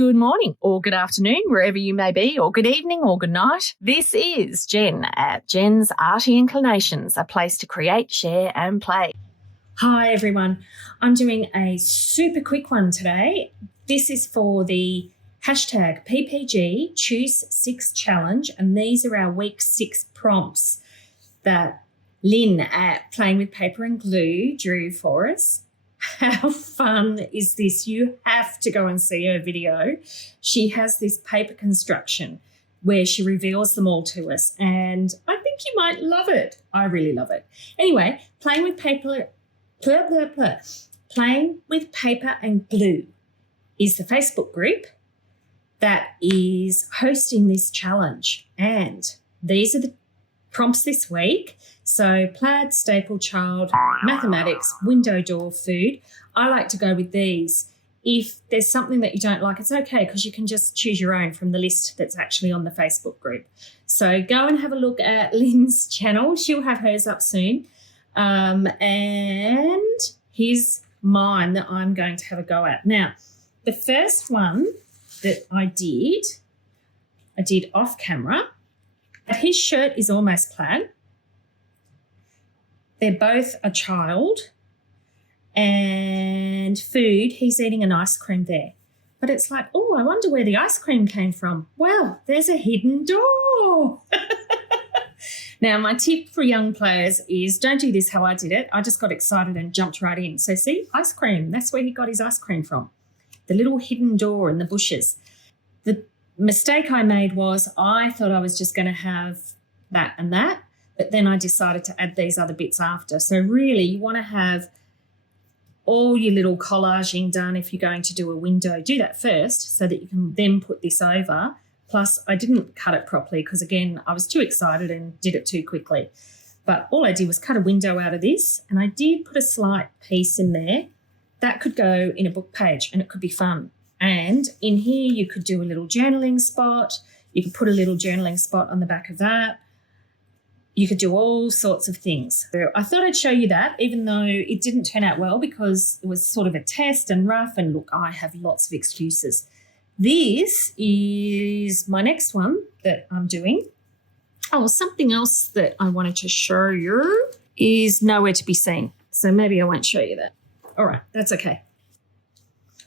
good morning or good afternoon, wherever you may be, or good evening or good night. This is Jen at Jen's Arty Inclinations, a place to create, share and play. Hi everyone, I'm doing a super quick one today. This is for the hashtag PPG Choose 6 Challenge, and these are our week 6 prompts that Lynn at Playing with Paper and Glue drew for us. How fun is this? You have to go and see her video. She has this paper construction where she reveals them all to us, and I think you might love it. I really love it. Anyway, Playing with Paper and Glue is the Facebook group that is hosting this challenge, and these are the prompts this week. So plaid, staple, child, mathematics, window, door, food. I like to go with these. If there's something that you don't like, it's okay, because you can just choose your own from the list that's actually on the Facebook group. So go and have a look at Lynn's channel. She'll have hers up soon. And here's mine that I'm going to have a go at. Now, the first one that I did off camera. His shirt is almost plaid. They're both a child, and food, he's eating an ice cream there. But it's like, oh, I wonder where the ice cream came from. Well, there's a hidden door. Now, my tip for young players is don't do this how I did it. I just got excited and jumped right in. So see, ice cream, that's where he got his ice cream from, the little hidden door in the bushes. The mistake I made was I thought I was just going to have that and that, but then I decided to add these other bits after. So really you want to have all your little collaging done. If you're going to do a window, do that first so that you can then put this over. Plus I didn't cut it properly because, again, I was too excited and did it too quickly. But all I did was cut a window out of this, and I did put a slight piece in there. That could go in a book page and it could be fun. And in here you could do a little journaling spot. You could put a little journaling spot on the back of that. You could do all sorts of things. So I thought I'd show you that, even though it didn't turn out well because it was sort of a test and rough, and look, I have lots of excuses. This is my next one that I'm doing. Oh, something else that I wanted to show you is nowhere to be seen. So maybe I won't show you that. All right, that's okay.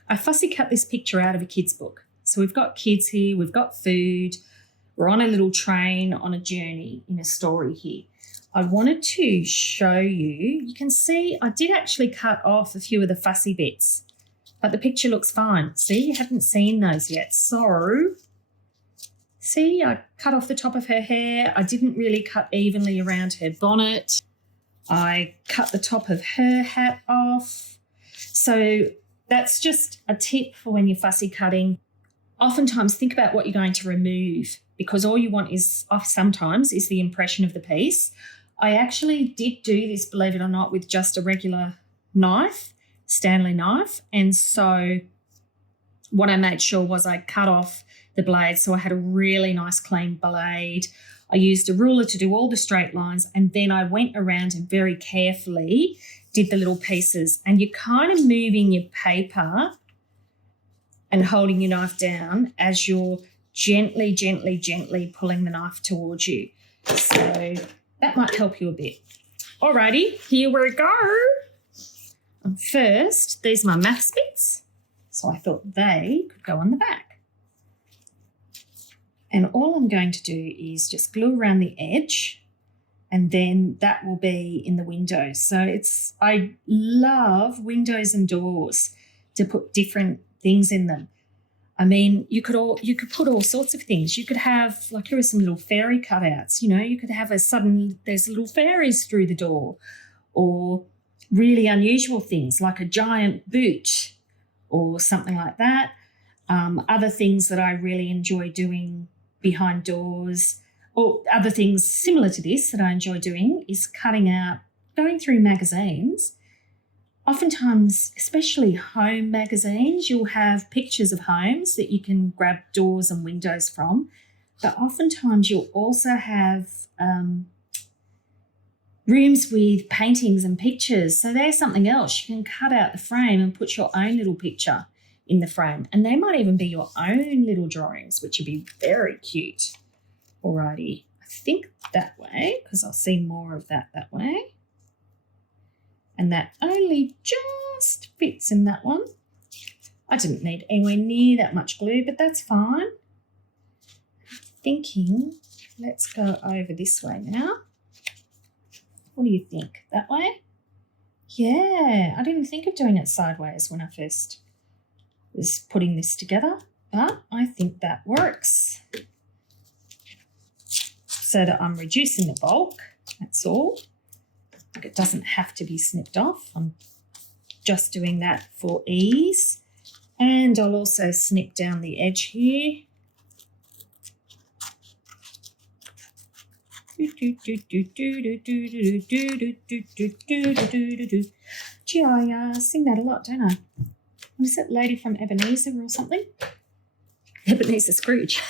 I fussy cut this picture out of a kid's book. So we've got kids here, we've got food, we're on a little train on a journey in a story here. I wanted to show you, you can see I did actually cut off a few of the fussy bits, but the picture looks fine. See, you haven't seen those yet. So, see, I cut off the top of her hair. I didn't really cut evenly around her bonnet. I cut the top of her hat off. So that's just a tip for when you're fussy cutting. Oftentimes think about what you're going to remove, because all you want is sometimes is the impression of the piece. I actually did do this, believe it or not, with just a regular knife, Stanley knife. And so what I made sure was I cut off the blade, so I had a really nice clean blade. I used a ruler to do all the straight lines, and then I went around and very carefully did the little pieces. And you're kind of moving your paper and holding your knife down as you're gently, gently, gently pulling the knife towards you. So that might help you a bit. Alrighty, here we go. And first, these are my maths bits. So I thought they could go on the back. And all I'm going to do is just glue around the edge, and then that will be in the window. So I love windows and doors to put different things in them. I mean, you could put all sorts of things. You could have, like, here are some little fairy cutouts. You know, you could have there's little fairies through the door, or really unusual things like a giant boot or something like that. Other things that I really enjoy doing behind doors, or other things similar to this that I enjoy doing, is going through magazines. Oftentimes, especially home magazines, you'll have pictures of homes that you can grab doors and windows from. But oftentimes you'll also have rooms with paintings and pictures. So there's something else. You can cut out the frame and put your own little picture in the frame. And they might even be your own little drawings, which would be very cute. Alrighty, I think that way, because I'll see more of that way. And that only just fits in that one. I didn't need anywhere near that much glue, but that's fine. Thinking, let's go over this way now. What do you think? That way? Yeah, I didn't think of doing it sideways when I first was putting this together, but I think that works. So that I'm reducing the bulk, that's all. It doesn't have to be snipped off. I'm just doing that for ease. And I'll also snip down the edge here. Gee, I sing that a lot, don't I? What is it, Lady from Ebenezer or something? Ebenezer Scrooge.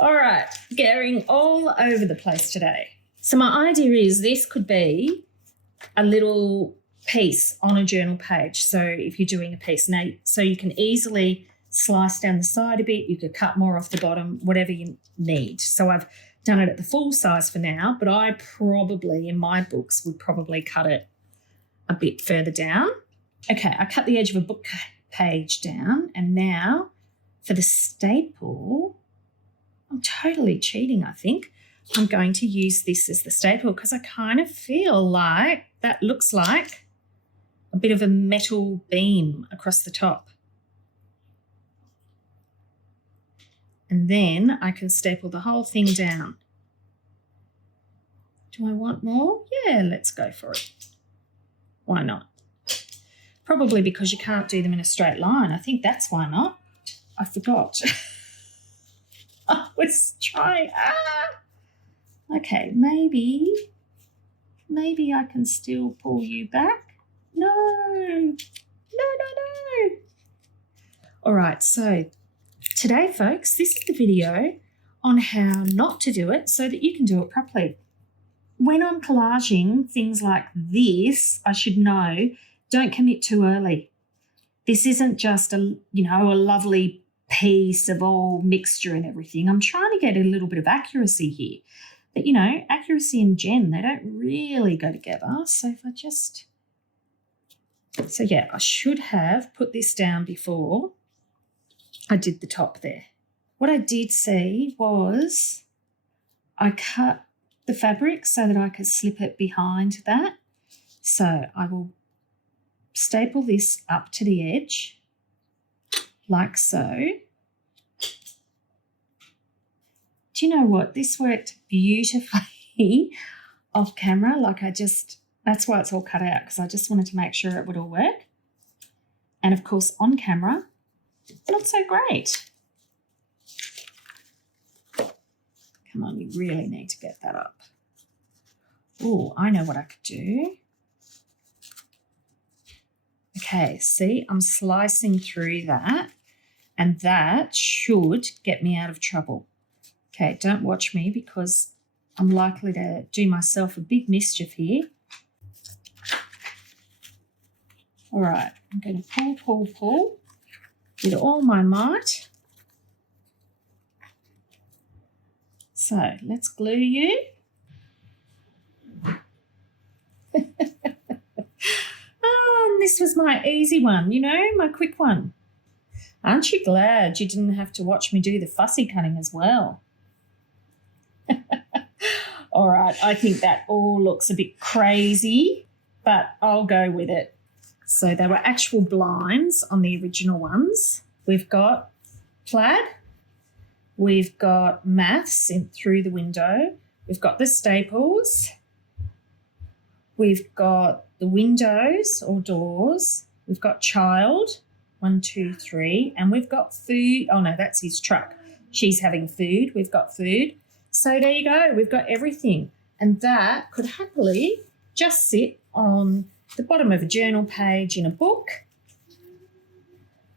All right, going all over the place today. So my idea is this could be a little piece on a journal page. So if you're doing a piece, now, so you can easily slice down the side a bit, you could cut more off the bottom, whatever you need. So I've done it at the full size for now, but I probably, in my books, would probably cut it a bit further down. Okay, I cut the edge of a book page down, and now for the staple, I'm totally cheating, I think. I'm going to use this as the staple because I kind of feel like that looks like a bit of a metal beam across the top. And then I can staple the whole thing down. Do I want more? Yeah, let's go for it. Why not? Probably because you can't do them in a straight line. I think that's why not. I forgot. I was trying. Okay, maybe I can still pull you back. No. All right, so today, folks, this is the video on how not to do it so that you can do it properly. When I'm collaging things like this, I should know, don't commit too early. This isn't just a lovely piece of all mixture and everything. I'm trying to get a little bit of accuracy here. But, accuracy and Jen, they don't really go together. So if I just... So, yeah, I should have put this down before I did the top there. What I did see was I cut the fabric so that I could slip it behind that. So I will staple this up to the edge like so. Do you know what? This worked beautifully off camera. That's why it's all cut out, because I just wanted to make sure it would all work. And, of course, on camera, not so great. Come on, you really need to get that up. Oh, I know what I could do. Okay, see, I'm slicing through that, and that should get me out of trouble. Okay, don't watch me because I'm likely to do myself a big mischief here. All right, I'm going to pull with all my might. So let's glue you. And this was my easy one, my quick one. Aren't you glad you didn't have to watch me do the fussy cutting as well? All right, I think that all looks a bit crazy, but I'll go with it. So there were actual blinds on the original ones. We've got plaid. We've got maths through the window. We've got the staples. We've got the windows or doors. We've got child, 1, 2, 3. And we've got food. Oh, no, that's his truck. She's having food. We've got food. So there you go. We've got everything. And that could happily just sit on the bottom of a journal page in a book,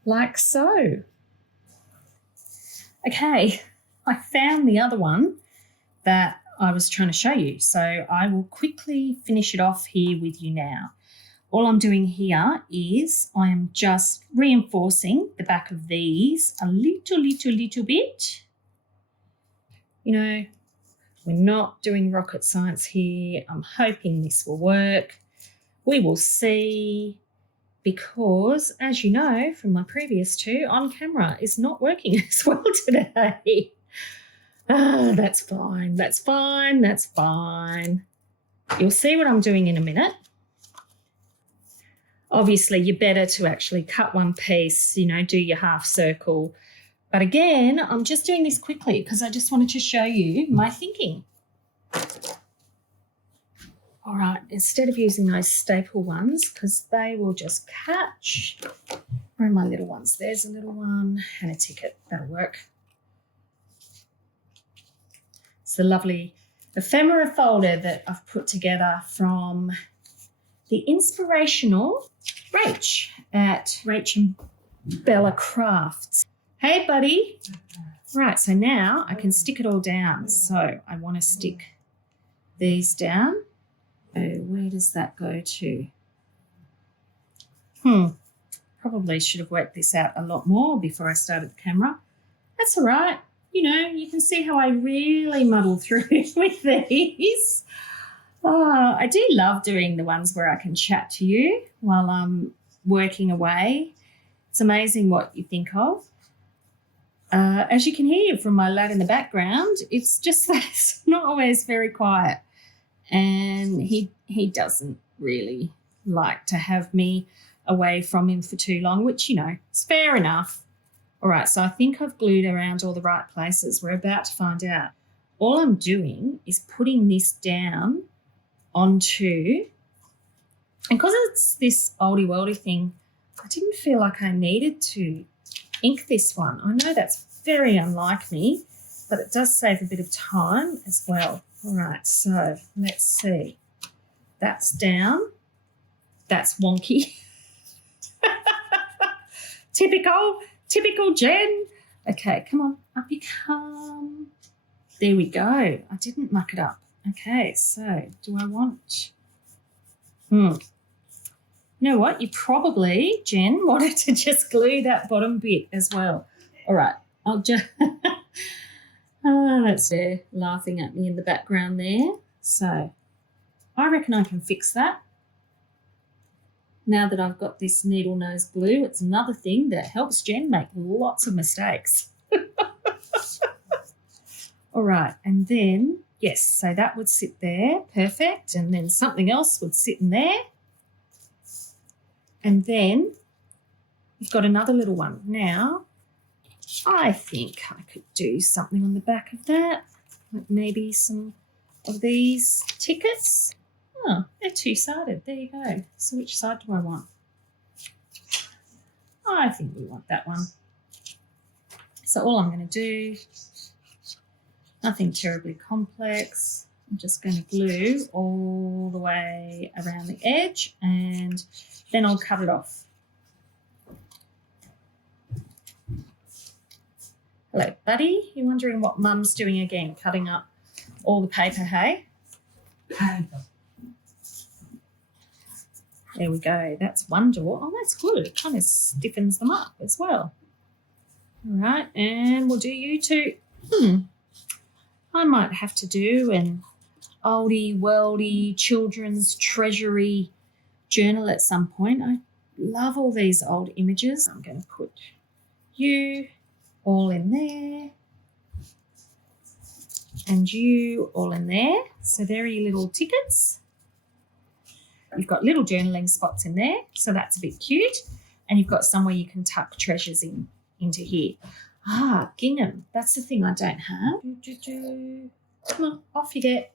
like so. Okay, I found the other one that I was trying to show you. So I will quickly finish it off here with you now. All I'm doing here is I am just reinforcing the back of these a little bit. You know, we're not doing rocket science here. I'm hoping this will work. We will see, because as you know from my previous two, on camera is not working as well today. That's fine. That's fine. That's fine. You'll see what I'm doing in a minute. Obviously, you're better to actually cut one piece, you know, do your half circle. But again, I'm just doing this quickly because I just wanted to show you my thinking. All right, instead of using those staple ones, because they will just catch. Where are my little ones? There's a little one and a ticket. That'll work. It's the lovely ephemera folder that I've put together from the inspirational Rach at Rach and Bella Crafts. Hey, buddy. Right, so now I can stick it all down. So I want to stick these down. Oh, where does that go to? Probably should have worked this out a lot more before I started the camera. That's all right. You know, you can see how I really muddle through with these. Oh, I do love doing the ones where I can chat to you while I'm working away. It's amazing what you think of. As you can hear from my lad in the background, it's just that it's not always very quiet. And he doesn't really like to have me away from him for too long, which, you know, is fair enough. All right, so I think I've glued around all the right places. We're about to find out. All I'm doing is putting this down onto, and because it's this oldie worldy thing, I didn't feel like I needed to ink this one. I know that's very unlike me, but it does save a bit of time as well. All right, so let's see. That's down. That's wonky. Typical Jen. Okay, come on, up you come. There we go. I didn't muck it up. Okay, so do I want... You know what? You probably, Jen, wanted to just glue that bottom bit as well. All right, I'll just... that's there laughing at me in the background there. So I reckon I can fix that. Now that I've got this needle nose glue, it's another thing that helps Jen make lots of mistakes. All right, and then, yes, so that would sit there, perfect, and then something else would sit in there. And then you've got another little one. Now, I think I could do something on the back of that, like maybe some of these tickets. Oh, they're two-sided. There you go. So which side do I want? I think we want that one. So all I'm going to do, nothing terribly complex. I'm just going to glue all the way around the edge and then I'll cut it off. Hello, buddy. You're wondering what Mum's doing again, cutting up all the paper, hey? There we go. That's one door. Oh, that's good. It kind of stiffens them up as well. All right, and we'll do you two. I might have to do an oldie worldy children's treasury journal at some point. I love all these old images. I'm going to put you all in there and you all in there. So there are your little tickets. You've got little journaling spots in there, so that's a bit cute. And you've got somewhere you can tuck treasures into here. Ah, gingham. That's the thing I don't have. Come on, off you get.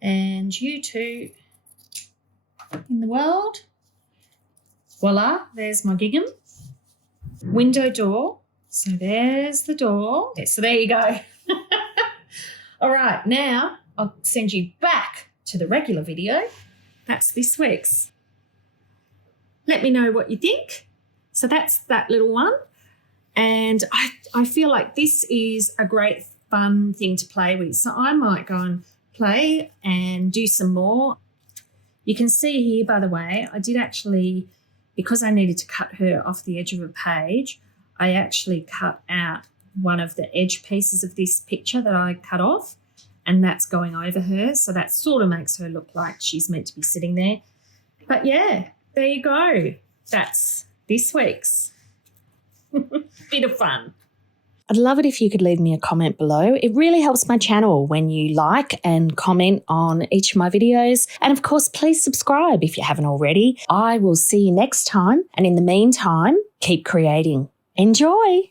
And you two in the world. Voila, there's my gingham. Window door. So there's the door. So there you go. All right, now I'll send you back to the regular video. That's this week's. Let me know what you think. So that's that little one. And I feel like this is a great fun thing to play with. So I might go and play and do some more. You can see here, by the way, I did actually, because I needed to cut her off the edge of a page, I actually cut out one of the edge pieces of this picture that I cut off, and that's going over her. So that sort of makes her look like she's meant to be sitting there. But yeah, there you go. That's this week's. Bit of fun. I'd love it if you could leave me a comment below. It really helps my channel when you like and comment on each of my videos. And of course, please subscribe if you haven't already. I will see you next time. And in the meantime, keep creating. Enjoy.